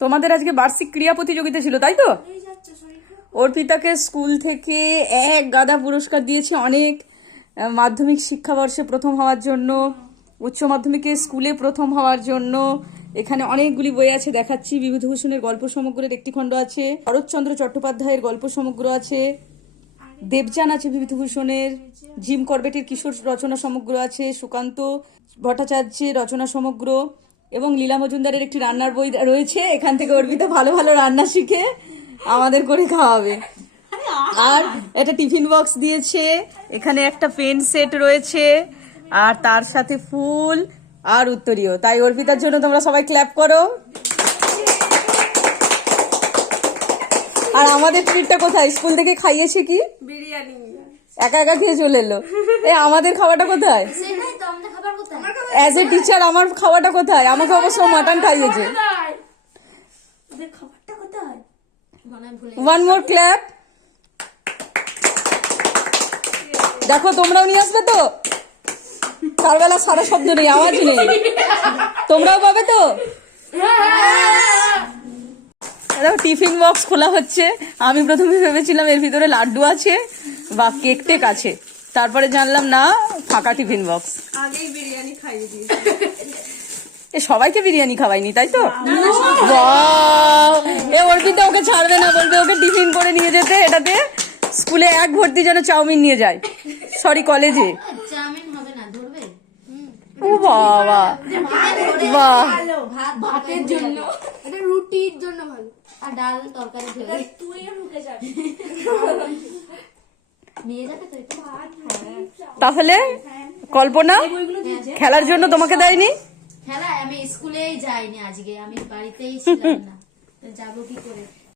তোমাদের আজকে বার্ষিক ক্রীড়া প্রতিযোগিতা ছিল, তাই তো? অর্পিতাকে স্কুল থেকে এক গাদা পুরস্কার দিয়েছে, অনেক মাধ্যমিক শিক্ষাবর্ষে প্রথম হওয়ার জন্য, উচ্চ মাধ্যমিকে স্কুলে প্রথম হওয়ার জন্য। এখানে অনেকগুলি বই আছে, দেখাচ্ছি। বিভূতিভূষণের গল্প সমগ্রের একটি খণ্ড আছে, শরৎচন্দ্র চট্টোপাধ্যায়ের গল্প সমগ্র আছে, দেবযান আছে বিভূতিভূষণের, জিম করবেটের কিশোর রচনা সমগ্র আছে, সুকান্ত ভট্টাচার্যের রচনা সমগ্র, এবং লীলা মজুমদারের একটি রান্নার বই রয়েছে। এখান থেকে অর্পিতা ভালো ভালো রান্না শিখে আমাদের করে খাওয়াবে। আর একটা টিফিন বক্স দিয়েছে, এখানে একটা পেন সেট রয়েছে, আর তার সাথে ফুল আর উত্তরীয়। তাই অর্পিতার জন্য তোমরা সবাই ক্ল্যাপ করো। আর আমাদের ট্রিটটা কোথায়? স্কুল থেকে খাইয়েছে কি? বিরিয়ানি। একা একা খেয়ে চলে এলো। আমাদের খাওয়াটা কোথায়? অ্যাজ এ টিচার আমার খাওয়াটা কোথায়? আমাকে অবশ্য মাটন খাইয়েছে। One more clap. দেখো তোমরাও নিয়ে আসবে তো? কারবেলা সারা শব্দ নেই, আওয়াজ নেই, তোমরাও পাবে তো? দেখো টিফিন বক্স খোলা হচ্ছে। আমি প্রথমে ভেবেছিলাম এর ভিতরে লাড্ডু আছে বা কেক টেক আছে, তারপরে জানলাম না, ফাঁকা টিফিন বক্স। আগেই বিরিয়ানি খাইয়ে দিয়েছি। সবাইকে বিরিয়ানি খাওয়াইনি, তাই তো? এ অর্পিতা ওকে ছাড়বে না, বলবে ওকে টিফিন করে নিয়ে যেতে। এটাতে স্কুলে এক ভর্তি যেন চাউমিন নিয়ে যায়, সরি কলেজে। ও বাবা, বাহ, ভাতের জন্য, এটা রুটির জন্য ভালো, আর ডাল তরকারি ধরে তুইও ঢুকে যাবি। নিয়ে যাবে তো এটা। তাহলে কল্পনা খেলার জন্য তোমাকে দেয়নি? খেলা আমি স্কুলেই যাইনি আজকে, আমি বাড়িতেই ছিলাম না, তো যাবো কি করে?